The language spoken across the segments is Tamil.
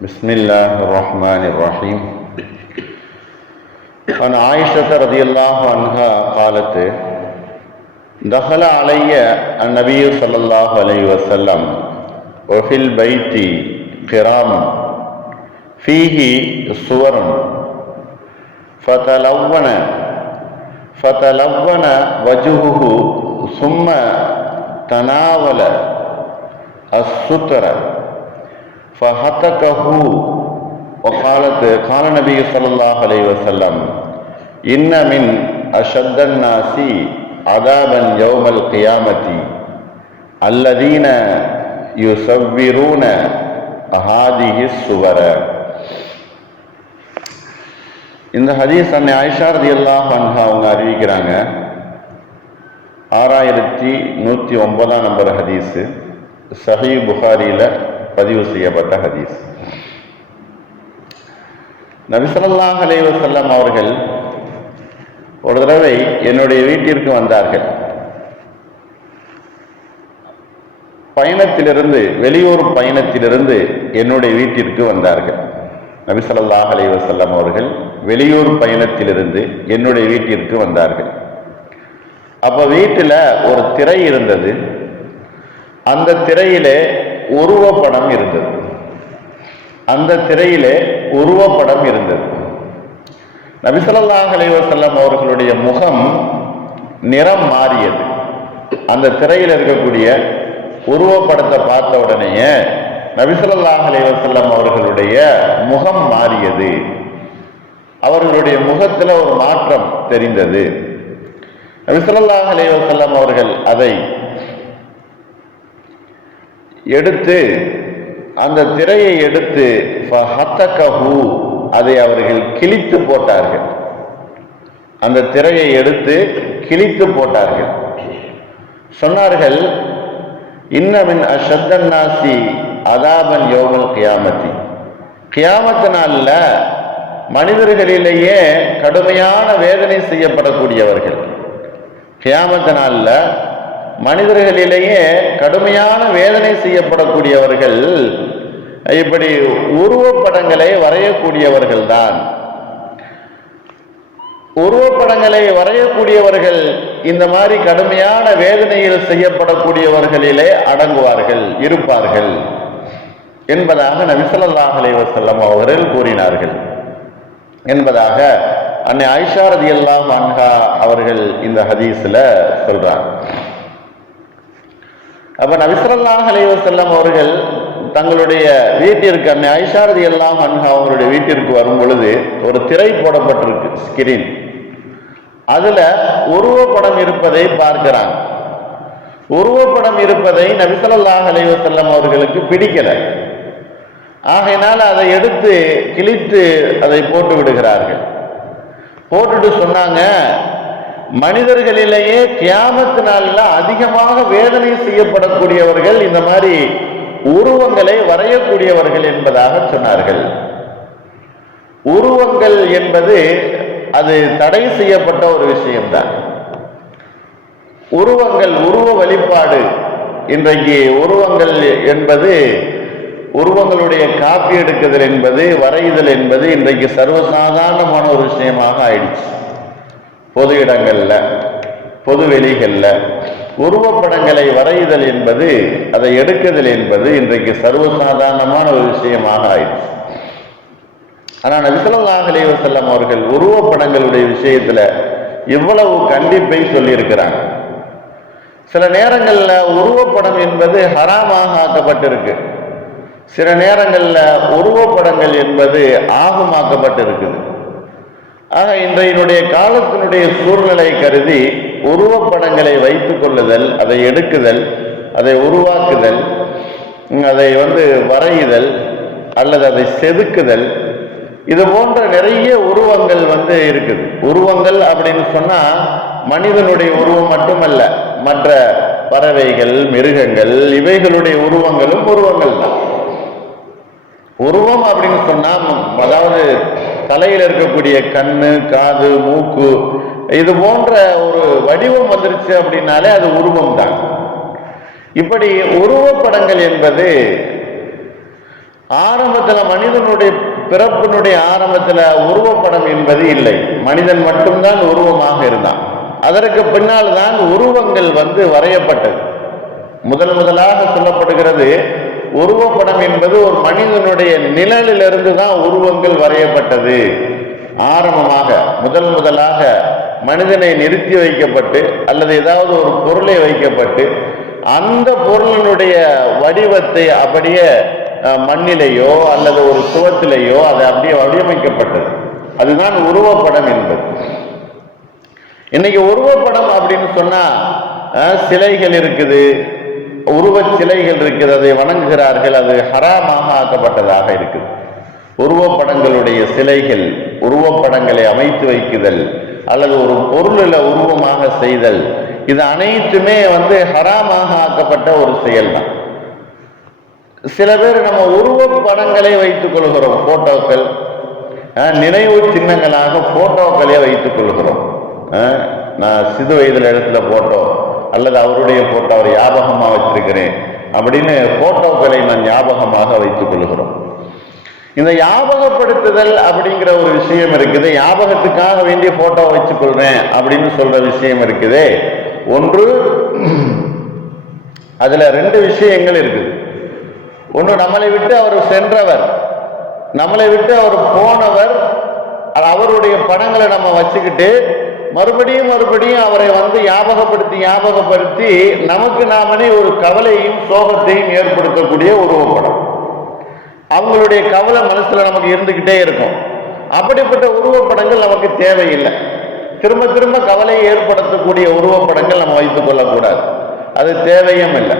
بسم الله الرحمن الرحيم عن عائشة رضي الله عنها قالت دخل علي النبي صلى الله عليه وسلم وفي البيت قرام فيه صور فتلون فتلون وجهه ثم تناول الستر فهتكه وقالت قال النبي صلى الله عليه وسلم إن من أشد الناس عذابا يوم القيامة الذين يصورون هذه الصور இந்த ஹதீஸ் அன்னை ஆயிஷா ரதியல்லாஹு அன்ஹா அவங்க அறிவிக்கிறாங்க ஆறாயிரத்தி நூற்றி ஒன்பதாம் நம்பர் ஹதீஸு சஹி புகாரியில் பதிவு செய்யப்பட்ட ஹதீஸ். நபிசல்லாஹ் அலைவசல்லம் அவர்கள் ஒரு தடவை என்னுடைய வீட்டிற்கு வந்தார்கள். பயணத்திலிருந்து வெளியூர் பயணத்திலிருந்து என்னுடைய வீட்டிற்கு வந்தார்கள். நபிசல்லாஹ் அலைவசல்லம் அவர்கள் வெளியூர் பயணத்திலிருந்து என்னுடைய வீட்டிற்கு வந்தார்கள். அப்போ வீட்டில் ஒரு திரை இருந்தது. அந்த திரையிலே உருவப்படம் இருந்தது. அந்த திரையிலே உருவப்படம் இருந்தது. நபிசல்லாஹ் அலைவசல்லம் அவர்களுடைய முகம் நிறம் மாறியது. அந்த திரையில் இருக்கக்கூடிய உருவப்படத்தை பார்த்த உடனேயே நபிசல்லாஹ் அலைவசல்லம் அவர்களுடைய முகம் மாறியது. அவர்களுடைய முகத்தில் ஒரு மாற்றம் தெரிந்தது. நபிசல்லாஹ் அலைவசல்லம் அவர்கள் அதை எடுத்து அந்த திரையை எடுத்து அதை அவர்கள் கிழித்து போட்டார்கள். அந்த திரையை எடுத்து கிழித்து போட்டார்கள். சொன்னார்கள் இன்னமின் அஷத்தன்னாசி அதாபன் யோகல் கியாமத்தி. கியாமத்து நாளில் மனிதர்களிலேயே கடுமையான வேதனை செய்யப்படக்கூடியவர்கள். கியாமத்து நாளில் மனிதர்களிலேயே கடுமையான வேதனை செய்யப்படக்கூடியவர்கள் இப்படி உருவப்படங்களை வரையக்கூடியவர்கள் தான் உருவப்படங்களை வரையக்கூடியவர்கள் இந்த மாதிரி கடுமையான வேதனையில் செய்யப்படக்கூடியவர்களிலே அடங்குவார்கள் இருப்பார்கள் என்பதாக நபிசல்லாஹ் அலைவசல்லம் அவர்கள் கூறினார்கள். என்பதாக அன்னை ஐஷா ரதி அல்லாம் அன்ஹா அவர்கள் இந்த ஹதீஸில் சொல்றாங்க. அப்ப நபிசல்லாஹ் அலைவசல்லம் அவர்கள் தங்களுடைய வீட்டிற்கு அன்னை ஐஷாரதி எல்லாம் அன்ஹா அவங்களுடைய வீட்டிற்கு வரும் பொழுது ஒரு திரை போடப்பட்டிருக்கு ஸ்கிரீன் அதுல உருவப்படம் இருப்பதை பார்க்கிறாங்க. உருவப்படம் இருப்பதை நபிசல்லாஹ் அலைவசல்லம் அவர்களுக்கு பிடிக்கல. ஆகையினால் அதை எடுத்து கிழித்து அதை போட்டு விடுகிறார்கள். போட்டுட்டு சொன்னாங்க மனிதர்களிலேயே கியாமத்து நாளில் அதிகமாக வேதனை செய்யப்படக்கூடியவர்கள் இந்த மாதிரி உருவங்களை வரையக்கூடியவர்கள் என்பதாக சொன்னார்கள். உருவங்கள் என்பது அது தடை செய்யப்பட்ட ஒரு விஷயம்தான். உருவங்கள் உருவ வழிபாடு இன்றைக்கு உருவங்கள் என்பது உருவங்களுடைய காப்பி எடுக்குதல் என்பது வரைதல் என்பது இன்றைக்கு சர்வசாதாரணமான ஒரு விஷயமாக ஆயிடுச்சு. பொது இடங்களில் பொது வெளிகளில் உருவப்படங்களை வரையுதல் என்பது அதை எடுக்குதல் என்பது இன்றைக்கு சர்வசாதாரணமான ஒரு விஷயமாக ஆயிடுச்சு. ஆனால் நபிசல்லாஹலே வசல்லம் அவர்கள் உருவப்படங்களுடைய விஷயத்துல இவ்வளவு கண்டிப்பை சொல்லியிருக்கிறாங்க. சில நேரங்களில் உருவப்படம் என்பது ஹராமாக ஆக்கப்பட்டிருக்கு. சில நேரங்களில் உருவப்படங்கள் என்பது ஆகமாக்கப்பட்டிருக்குது. ஆக இன்றையினுடைய காலத்தினுடைய சூழ்நிலை கருதி உருவப்படங்களை வைத்துக் கொள்ளுதல் அதை எடுக்குதல் அதை உருவாக்குதல் அதை வந்து வரையுதல் அல்லது அதை செதுக்குதல் இது போன்ற நிறைய உருவங்கள் வந்து இருக்குது. உருவங்கள் அப்படின்னு சொன்னால் மனிதனுடைய உருவம் மட்டுமல்ல மற்ற பறவைகள் மிருகங்கள் இவைகளுடைய உருவங்களும் உருவங்கள் தான் உருவம் அப்படின்னு சொன்னா அதாவது தலையில் இருக்கக்கூடிய கண்ணு காது மூக்கு இது போன்ற ஒரு வடிவம் வந்துருச்சு அப்படின்னாலே அது உருவம் தான். இப்படி உருவப்படங்கள் என்பது ஆரம்பத்தில் மனிதனுடைய பிறப்பினுடைய ஆரம்பத்தில் உருவப்படம் என்பது இல்லை. மனிதன் மட்டும்தான் உருவமாக இருந்தான். அதற்கு பின்னால் தான் உருவங்கள் வந்து வரையப்பட்டது. முதல் முதலாக சொல்லப்படுகிறது உருவப்படம் என்பது ஒரு மனிதனுடைய நிழலிலிருந்து தான் உருவங்கள் வரையப்பட்டது. ஆரம்பமாக முதல் முதலாக மனிதனை நிறுத்தி வைக்கப்பட்டு அல்லது ஏதாவது ஒரு பொருளை வைக்கப்பட்டு அந்த பொருளினுடைய வடிவத்தை அப்படியே மண்ணிலேயோ அல்லது ஒரு சுவத்திலேயோ அது அப்படியே வடிவமைக்கப்பட்டது. அதுதான் உருவப்படம் என்பது. இன்னைக்கு உருவப்படம் அப்படின்னு சொன்னா சிலைகள் இருக்குது உருவச் சிலைகள் இருக்குது அதை வணங்குகிறார்கள் அது ஹராமாக ஆக்கப்பட்டதாக இருக்குது. உருவப்படங்களுடைய சிலைகள் உருவப்படங்களை அமைத்து வைக்குதல் அல்லது ஒரு பொருளில் உருவமாக செய்தல் இது அனைத்துமே வந்து ஹராமாக ஆக்கப்பட்ட ஒரு செயல்தான். சில பேர் நம்ம உருவப்படங்களை வைத்துக் கொள்கிறோம் போட்டோக்கள் நினைவு சின்னங்களாக போட்டோக்களே வைத்துக் கொள்கிறோம். நான் சிறு வயதில் இடத்துல போட்டோ அல்லது அவருடைய போட்டோ அவர் ஞாபகமாக வச்சிருக்கிறேன் அப்படின்னு போட்டோக்களை நான் ஞாபகமாக வைத்துக் கொள்கிறோம். இந்த ஞாபகப்படுத்துதல் அப்படிங்கிற ஒரு விஷயம் இருக்குது. ஞாபகத்துக்காக வேண்டிய போட்டோ வச்சுக்கொள்றேன் அப்படின்னு சொல்ற விஷயம் இருக்குது. ஒன்று அதுல ரெண்டு விஷயங்கள் இருக்குது. ஒன்று நம்மளை விட்டு அவர் சென்றவர். நம்மளை விட்டு அவர் போனவர். அவருடைய படங்களை நம்ம வச்சுக்கிட்டு மறுபடியும் மறுபடியும் அவரை வந்து ஞாபகப்படுத்தி ஞாபகப்படுத்தி நமக்கு நாமனே ஒரு கவலையும் சோகத்தையும் ஏற்படுத்தக்கூடிய உருவப்படம் அவங்களுடைய கவலை மனசுல நமக்கு இருந்துகிட்டே இருக்கும். அப்படிப்பட்ட உருவப்படங்கள் நமக்கு தேவையில்லை. திரும்ப திரும்ப கவலையை ஏற்படுத்தக்கூடிய உருவப்படங்கள் நம்ம வைத்துக் கொள்ளக்கூடாது. அது தேவையும் இல்லை.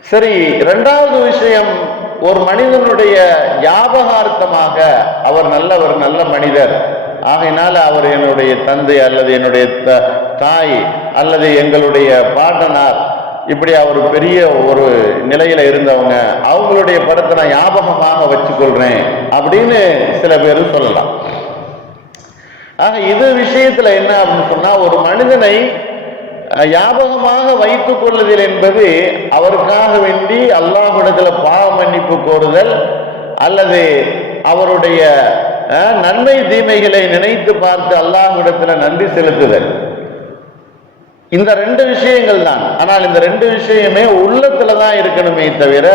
சரி இரண்டாவது விஷயம் ஒரு மனிதனுடைய ஞாபகார்த்தமாக அவர் நல்லவர் நல்ல மனிதர். ஆகையினால அவர் என்னுடைய தந்தை அல்லது என்னுடைய த- தாய் அல்லது எங்களுடைய பாட்டனார் இப்படி அவர் பெரிய ஒரு நிலையில இருந்தவங்க அவங்களுடைய படத்தை நான் ஞாபகமாக வச்சுக்கொள்றேன் அப்படின்னு சில பேர் சொல்லலாம். ஆக இது விஷயத்துல என்ன அப்படின்னு சொன்னா ஒரு மனிதனை ஞாபகமாக வைத்துக் கொள்ளுதல் என்பது அவருக்காக வேண்டி அல்லாஹ்விடத்துல பாவ மன்னிப்பு கோருதல் அல்லது அவருடைய நன்மை தீமைகளை நினைத்து பார்த்து அல்லாஹ்விடத்துல நன்றி செலுத்துதல். இந்த ரெண்டு விஷயங்கள் தான். ஆனால் இந்த ரெண்டு விஷயமே உள்ளத்துல தான் இருக்கணுமே தவிர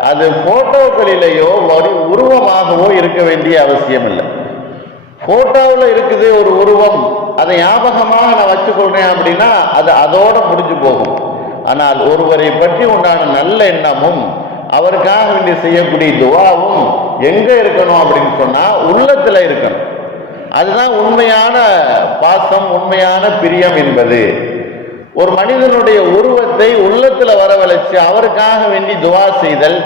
அது போட்டோக்களிலேயோ வரி- உருவமாகவோ இருக்க வேண்டிய அவசியம் இல்லை போட்டோவில் இருக்குது ஒரு உருவம். அதை ஞாபகமாக நான் வச்சுக்கொள்றேன் அப்படின்னா அது அதோட முடிஞ்சு போகும். ஆனால் ஒருவரை பற்றி உண்டான நல்ல எண்ணமும் அவருக்காக வேண்டி செய்யக்கூடிய துவாவும் எங்க இருக்கணும் அப்படின்னு சொன்னா உள்ளத்துல இருக்கணும். அதுதான் உண்மையான பாசம் உண்மையான பிரியம் என்பது. ஒரு மனிதனுடைய உருவத்தை உள்ளத்துல வரவழைச்சு அவருக்காக வேண்டி துவா செய்தல்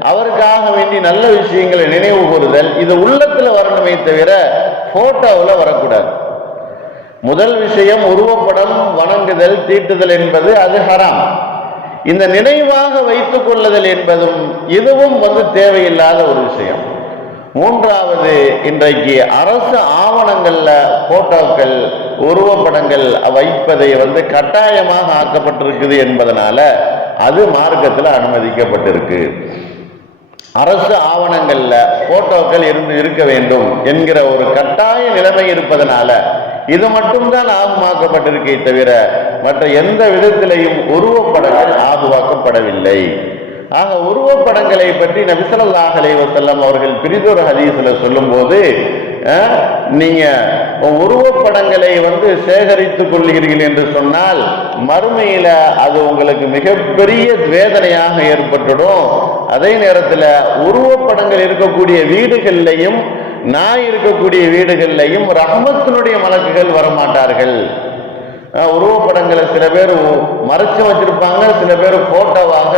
அவருக்காக வேண்டி நல்ல விஷயங்களை நினைவு கூறுதல் இது உள்ளத்துல வரணுமே தவிர போட்டோவில் வரக்கூடாது. முதல் விஷயம் உருவப்படம் வணங்குதல் தீட்டுதல் என்பது அது ஹராம். இந்த நினைவாக வைத்துக் கொள்ளுதல் என்பதும் இதுவும் வந்து தேவையில்லாத ஒரு விஷயம். மூன்றாவது இன்றைக்கு அரசு ஆவணங்களில் போட்டோக்கள் உருவப்படங்கள் வைப்பதை வந்து கட்டாயமாக ஆக்கப்பட்டிருக்குது என்பதனால அது மார்க்கத்தில் அனுமதிக்கப்பட்டிருக்கு. அரசு ஆவணங்களில் போட்டோக்கள் இருந்து இருக்க வேண்டும் என்கிற ஒரு கட்டாய நிலைமை இருப்பதனால இது மட்டும்தான் ஆகுமாக்கப்பட்டிருக்கே தவிர மற்ற எந்த விதத்திலையும் உருவப்படங்கள் ஆகுவாக்கப்படவில்லை. ஆக உருவப்படங்களை பற்றி நபிசல்லாஹ் அலைவசல்லம் அவர்கள் பிரிதொரு ஹதீஸில் சொல்லும்போது நீங்கள் நீங்க உருவப்படங்களை வந்து சேகரித்துக் கொள்கிறீர்கள் என்று சொன்னால் மறுமையில அது உங்களுக்கு மிகப்பெரிய வேதனையாக ஏற்பட்டுடும். அதே நேரத்தில் உருவப்படங்கள் இருக்கக்கூடிய வீடுகள்லையும் நாய் இருக்கக்கூடிய வீடுகள்லையும் ரஹமத்தினுடைய மலக்குகள் வரமாட்டார்கள். உருவப்படங்களை சில பேர் மறைச்சு வச்சிருப்பாங்க சில பேர் போட்டோவாக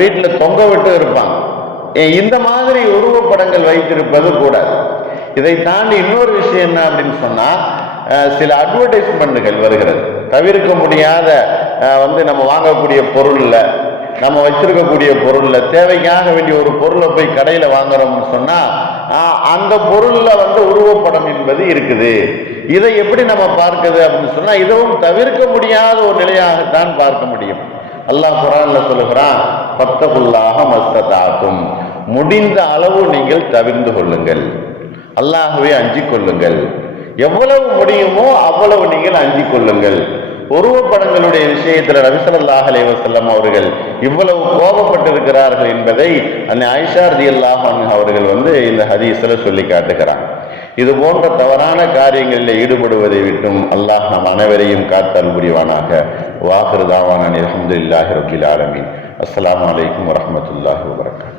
வீட்டில் தொங்க விட்டு இருப்பாங்க. இந்த மாதிரி உருவப்படங்கள் வைத்திருப்பது கூடாது இதை தாண்டி இன்னொரு விஷயம் என்ன அப்படின்னு சொன்னா சில அட்வர்டைஸ்மெண்ட்டுகள் வருகிறது. தவிர்க்க முடியாத வந்து நம்ம வாங்கக்கூடிய பொருள்ல நம்ம வச்சிருக்கக்கூடிய பொருள்ல தேவைக்காக வேண்டிய ஒரு பொருளை போய் கடையில வாங்குறோம்னு சொன்னா அந்த பொருள்ல வந்து உருவப்படம் என்பது இருக்குது. இதை எப்படி நம்ம பார்க்குது அப்படின்னு சொன்னா இதுவும் தவிர்க்க முடியாத ஒரு நிலையாகத்தான் பார்க்க முடியும். அல்லாஹ் குரான்ல சொல்லுகிறான் பத்தகுல்லாக மஸ்ததாக்கும் முடிந்த அளவு நீங்கள் தவிர்ந்து கொள்ளுங்கள். அல்லாகவே அஞ்சிக் கொள்ளுங்கள். எவ்வளவு முடியுமோ அவ்வளவு நீங்கள் அஞ்சிக் கொள்ளுங்கள். உருவப்படங்களுடைய விஷயத்தில் நபிசல்லாஹ் அலைவசல்லம் அவர்கள் இவ்வளவு கோபப்பட்டிருக்கிறார்கள் என்பதை அந்த ஐஷா ரதியல்லாஹ் அவர்கள் வந்து இந்த ஹதீஸில் சொல்லி காட்டுகிறாங்க. இது போன்ற தவறான காரியங்களில் ஈடுபடுவதை விட்டும் அல்லாஹ் நம் அனைவரையும் காத்தல் புரிவானாக வாஹிருதாவான அலமதுல்லாஹி ரபில் ஆலமின். அஸ்லாம் வலைக்கம் வரமத்துல்லாஹி வபரகாத்துஹு